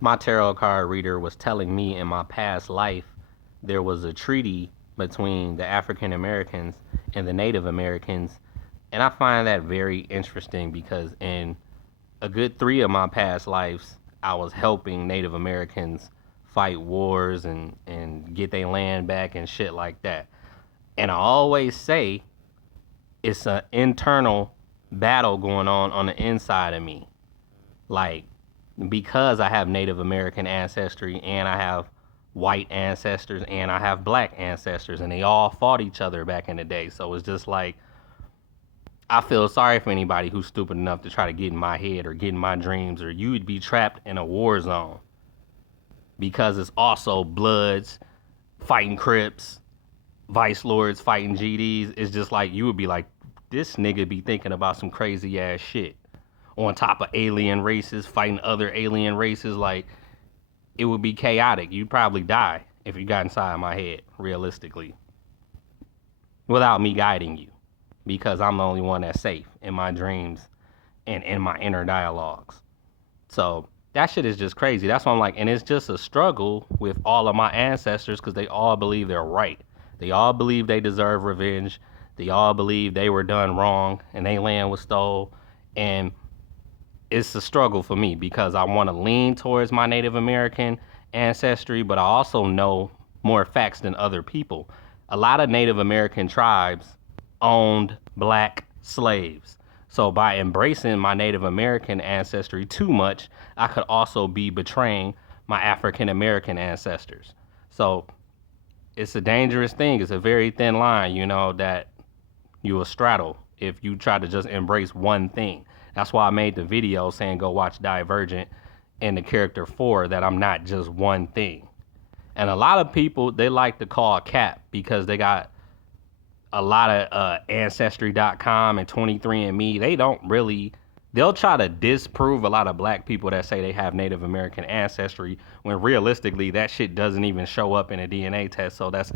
My tarot card reader was telling me in my past life there was a treaty between the African Americans and the Native Americans. And I find that very interesting because in a good three of my past lives, I was helping Native Americans fight wars and get their land back and shit like that. And I always say it's an internal battle going on the inside of me. Like, because I have Native American ancestry and I have white ancestors and I have black ancestors, and they all fought each other back in the day. So it's just like, I feel sorry for anybody who's stupid enough to try to get in my head or get in my dreams, or you would be trapped in a war zone because it's also Bloods fighting Crips, Vice Lords fighting GDs. It's just like you would be like, this nigga be thinking about some crazy ass shit on top of alien races fighting other alien races. Like, it would be chaotic. You'd probably die if you got inside my head, realistically, without me guiding you, because I'm the only one that's safe in my dreams and in my inner dialogues. So that shit is just crazy. That's why I'm like, and it's just a struggle with all of my ancestors because they all believe they're right. They all believe they deserve revenge. They all believe they were done wrong and they land was stole. And it's a struggle for me because I want to lean towards my Native American ancestry, but I also know more facts than other people. A lot of Native American tribes owned black slaves. So by embracing my Native American ancestry too much, I could also be betraying my African American ancestors. So it's a dangerous thing. It's a very thin line, that you will straddle if you try to just embrace one thing. That's why I made the video saying go watch Divergent and the character 4, that I'm not just one thing. And a lot of people, they like to call cap because they got a lot of Ancestry.com and 23andMe. They don't really, they'll try to disprove a lot of black people that say they have Native American ancestry when realistically that shit doesn't even show up in a DNA test. So that's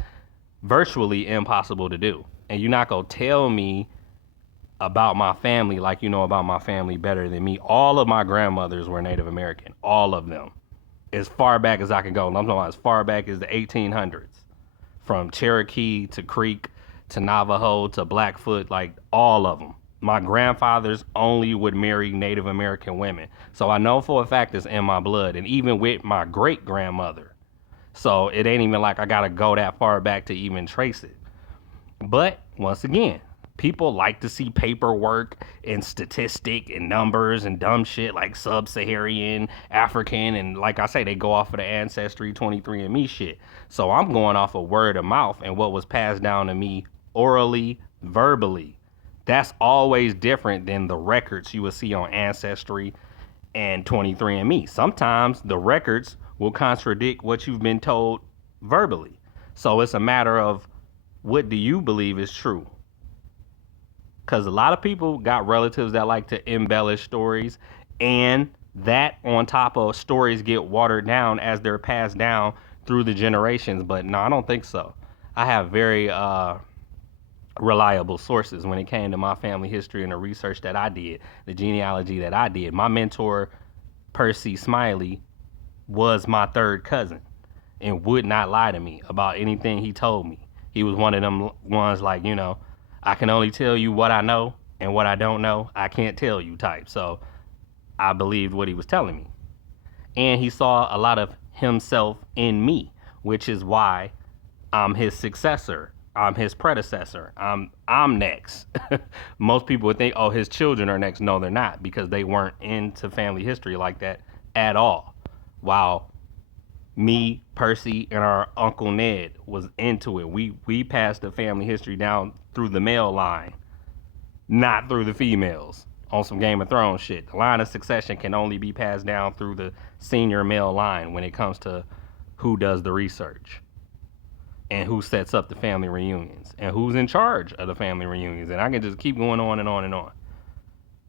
virtually impossible to do. And you're not going to tell me about my family like you know about my family better than me. All of my grandmothers were Native American. All of them. As far back as I can go. I'm talking about as far back as the 1800s. From Cherokee to Creek to Navajo to Blackfoot, like all of them. My grandfathers only would marry Native American women. So I know for a fact it's in my blood. And even with my great grandmother. So it ain't even like I gotta go that far back to even trace it. But once again, people like to see paperwork and statistic and numbers and dumb shit like sub-Saharan African, and like I say, they go off of the Ancestry 23andMe shit. So I'm going off of word of mouth and what was passed down to me orally, verbally. That's always different than the records you will see on Ancestry and 23andMe. Sometimes the records will contradict what you've been told verbally. So it's a matter of, what do you believe is true? Because a lot of people got relatives that like to embellish stories, and that on top of stories get watered down as they're passed down through the generations. But no, I don't think so. I have very reliable sources when it came to my family history and the research that I did, the genealogy that I did. My mentor, Percy Smiley, was my third cousin and would not lie to me about anything he told me. He was one of them ones like, I can only tell you what I know, and what I don't know, I can't tell you type. So I believed what he was telling me. And he saw a lot of himself in me, which is why I'm his successor. I'm his predecessor. I'm next. Most people would think, oh, his children are next. No, they're not, because they weren't into family history like that at all. While me, Percy, and our Uncle Ned was into it. We passed the family history down through the male line, not through the females. On some Game of Thrones shit. The line of succession can only be passed down through the senior male line when it comes to who does the research and who sets up the family reunions and who's in charge of the family reunions. And I can just keep going on and on and on.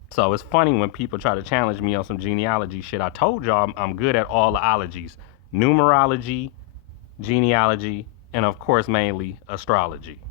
So it's funny when people try to challenge me on some genealogy shit. I told y'all I'm good at all the ologies: numerology, genealogy, and of course mainly astrology.